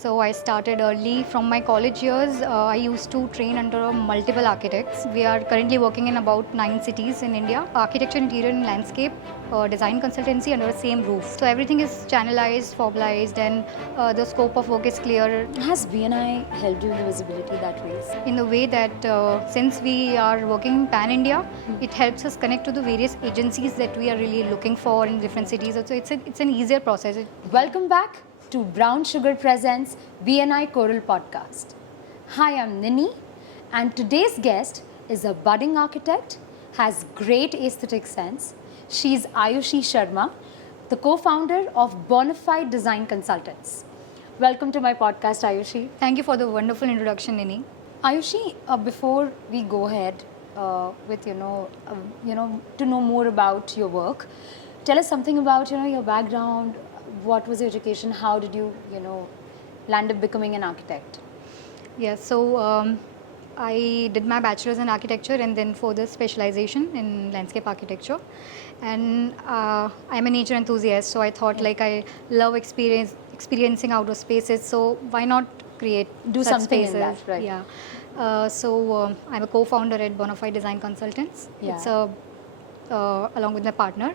So I started early from my college years. I used to train under multiple architects. We are currently working in about 9 cities in India. Architecture, interior and landscape, design consultancy under the same roof. So everything is channelized, formalized, and the scope of work is clear. Has BNI helped you in the visibility that way? In the way that since we are working pan-India, it helps us connect to the various agencies that we are really looking for in different cities. So it's an easier process. Welcome back to Brown Sugar Presents BNI Choral Podcast. Hi, I'm Ninee, and today's guest is a budding architect, has great aesthetic sense. She's Aayushi Sharma, the co-founder of Bonafide Design Consultants. Welcome to my podcast, Aayushi. Thank you for the wonderful introduction, Ninee. Aayushi, before we go ahead with to know more about your work, tell us something about your background. What was your education? How did you land up becoming an architect? Yes, so I did my bachelor's in architecture and then further specialization in landscape architecture. And I'm a nature enthusiast, so I thought I love experiencing outdoor spaces. So why not do such something spaces? in that, right? Yeah. So I'm a co-founder at Bonafide Design Consultants. Yeah. It's along with my partner,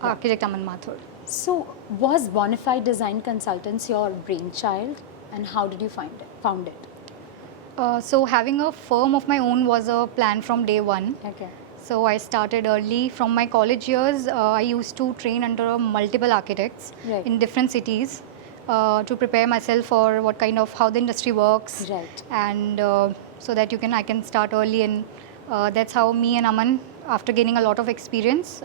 architect Aman Mathur. So was Bonafide Design Consultants your brainchild, and how did you found it? So having a firm of my own was a plan from day one. Okay. So I started early from my college years. I used to train under multiple architects in different cities to prepare myself for how the industry works. Right. And so that I can start early, and that's how me and Aman, after gaining a lot of experience,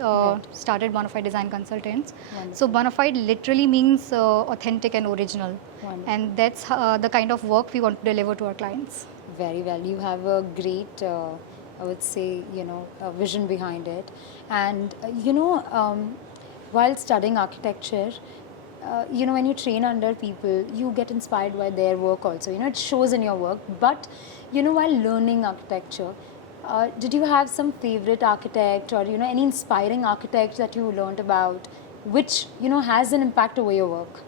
started Bonafide Design Consultants. Wonderful. So Bonafide literally means authentic and original. Wonderful. And that's the kind of work we want to deliver to our clients. Very well. You have a great, I would say, a vision behind it. And, while studying architecture, when you train under people, you get inspired by their work also. It shows in your work. But, while learning architecture, did you have some favorite architect or, any inspiring architect that you learned about, which, has an impact over your work?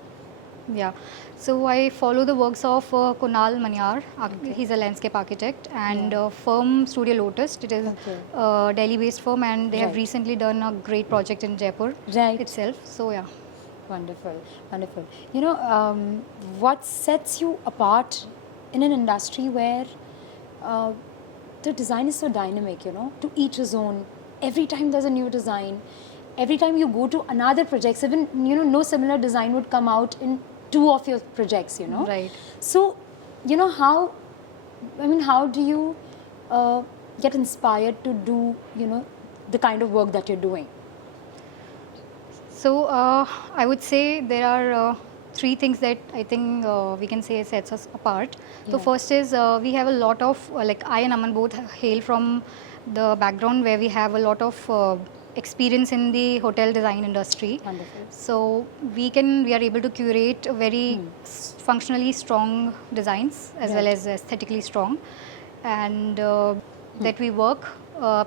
Yeah. So I follow the works of Kunal Manyar. Okay. He's a landscape architect, and firm Studio Lotus. It is a Delhi-based firm, and they have recently done a great project in Jaipur itself. So yeah. Wonderful, wonderful. What sets you apart in an industry where the design is so dynamic, to each his own. Every time there's a new design, every time you go to another project, even, no similar design would come out in two of your projects, Right. So, how do you get inspired to do, the kind of work that you're doing? So I would say there are three things that I think we can say sets us apart. So first is we have a lot of, I and Aman both hail from the background where we have a lot of experience in the hotel design industry. Wonderful. So we are able to curate very functionally strong designs as well as aesthetically strong, and that we work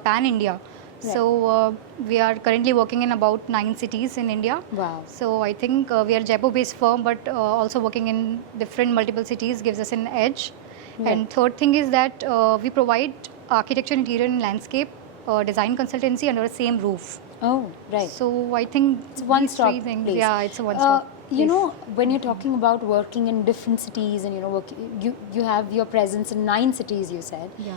pan-India. Right. So we are currently working in about 9 cities in India. Wow. So I think we are a Jaipur-based firm, but also working in different multiple cities gives us an edge. Yeah. And third thing is that we provide architecture, interior and landscape design consultancy under the same roof. Oh, right. So I think it's one-stop things. place. Yeah, it's a one-stop. When you're talking about working in different cities and you have your presence in 9 cities, you said. Yeah.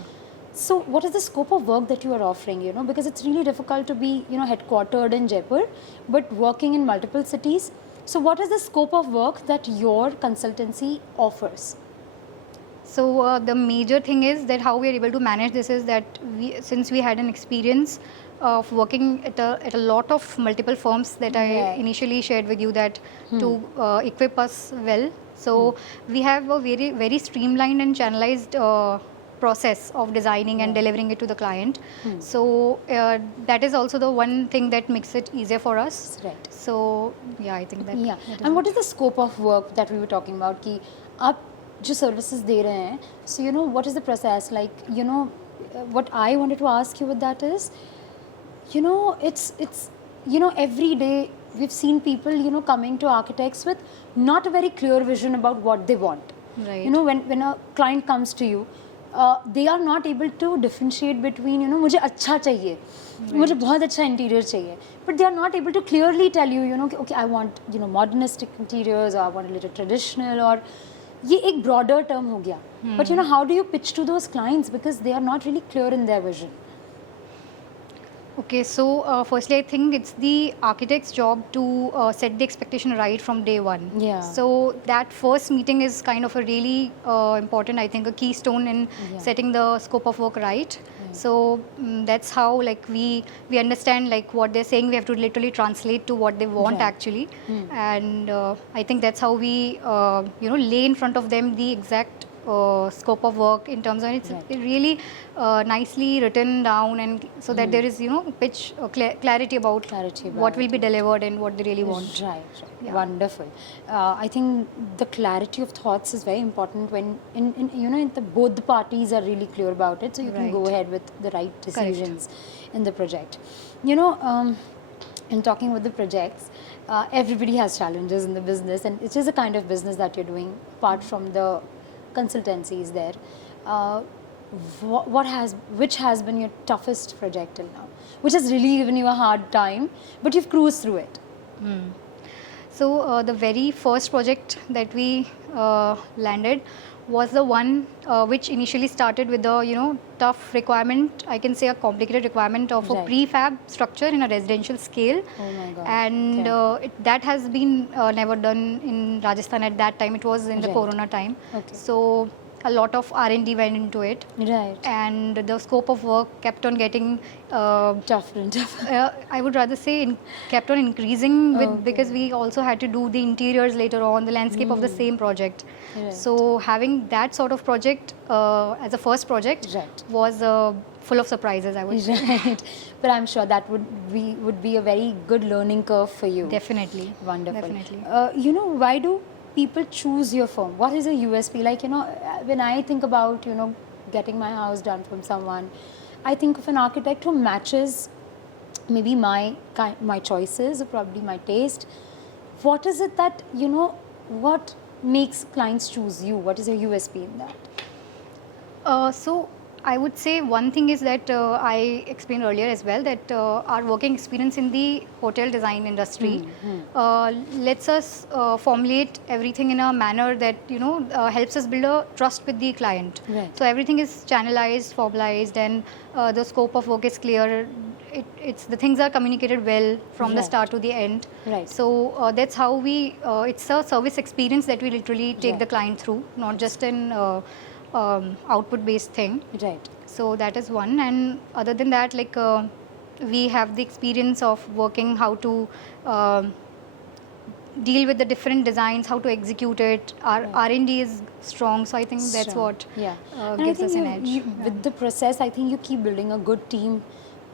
So what is the scope of work that you are offering, because it's really difficult to be, headquartered in Jaipur, but working in multiple cities. So what is the scope of work that your consultancy offers? So the major thing is that how we are able to manage this is that since we had an experience of working at a lot of multiple firms that I initially shared with you that to equip us well. So we have a very, very streamlined and channelized process of designing and delivering it to the client. So that is also the one thing that makes it easier for us. Right. So yeah, I think that. Yeah. And what is the scope of work that we were talking about? Ki aap jo services de rahe hain, so what is the process like? What I wanted to ask you with that is, it's every day we've seen people, coming to architects with not a very clear vision about what they want. Right. When a client comes to you, they are not able to differentiate between, मुझे अच्छा चाहिए, मुझे बहुत अच्छा interior चाहिए, but they are not able to clearly tell you, okay, I want, modernistic interiors, or I want a little traditional, or ये एक broader term हो गया. But how do you pitch to those clients, because they are not really clear in their vision? Okay, so firstly, I think it's the architect's job to set the expectation right from day one. Yeah. So that first meeting is kind of a really important, I think, a keystone in setting the scope of work right. So that's how we understand what they're saying. We have to literally translate to what they want actually, and I think that's how we lay in front of them the exact scope of work in terms of it's really nicely written down, and so that there is pitch clarity about what will be delivered and what they really want. Right. Yeah. Wonderful. I think the clarity of thoughts is very important when both the parties are really clear about it, so you can go ahead with the right decisions in the project. In talking with the projects, everybody has challenges in the business, and it is a kind of business that you're doing apart from the consultancies there. Which has been your toughest project till now? Which has really given you a hard time, but you've cruised through it? So the very first project that we landed was the one which initially started with the tough requirement, I can say a complicated requirement of a prefab structure in a residential scale. Oh my God. And that has been never done in Rajasthan at that time. It was in the Corona time. Okay. So a lot of R&D went into it. Right. And the scope of work kept on getting tougher and tougher. I would rather say kept on increasing because we also had to do the interiors later on, the landscape of the same project. Right. So having that sort of project as a first project was full of surprises, I would say. Right. But I'm sure that would be a very good learning curve for you. Definitely. Wonderful. Definitely. Why do people choose your firm? What is a USP? When I think about, getting my house done from someone, I think of an architect who matches maybe my choices or probably my taste. What is it that, what makes clients choose you? What is your USP in that? So I would say one thing is that I explained earlier as well that our working experience in the hotel design industry lets us formulate everything in a manner that helps us build a trust with the client. Right. So everything is channelized, formalized, and the scope of work is clear. It's the things are communicated well from the start to the end. Right. So that's how we. It's a service experience that we literally take the client through, not just an output-based thing. Right. So that is one, and other than that, we have the experience of working how to deal with the different designs, how to execute it. Our R&D is strong, so I think that's what gives us an edge. With the process, I think you keep building a good team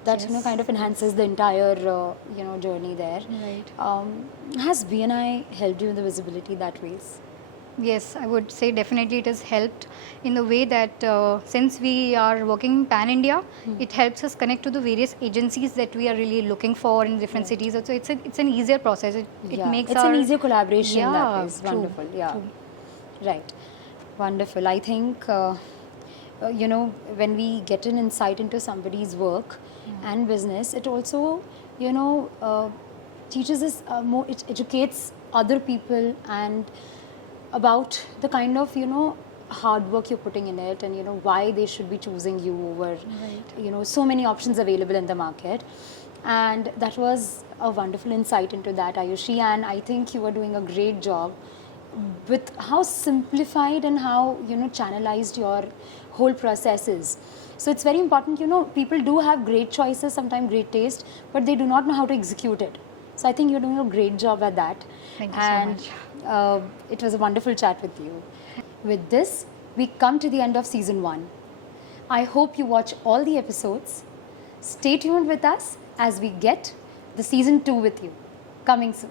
that kind of enhances the entire journey there. Right. Has BNI helped you in the visibility that ways? Yes, I would say definitely it has helped in the way that since we are working pan-India, it helps us connect to the various agencies that we are really looking for in different cities. So it's an easier process. It makes an easier collaboration. That is true, wonderful. Yeah, true. Right, wonderful. I think when we get an insight into somebody's work and business, it also teaches us more. It educates other people and about the kind of hard work you're putting in it, and why they should be choosing you over so many options available in the market. And that was a wonderful insight into that, Aayushi, and I think you are doing a great job with how simplified and how channelized your whole process is. So it's very important, people do have great choices, sometimes great taste, but they do not know how to execute it. So I think you're doing a great job at that. Thank you so much. It was a wonderful chat with you. With this, we come to the end of season 1. I hope you watch all the episodes. Stay tuned with us as we get the season 2 with you. Coming soon.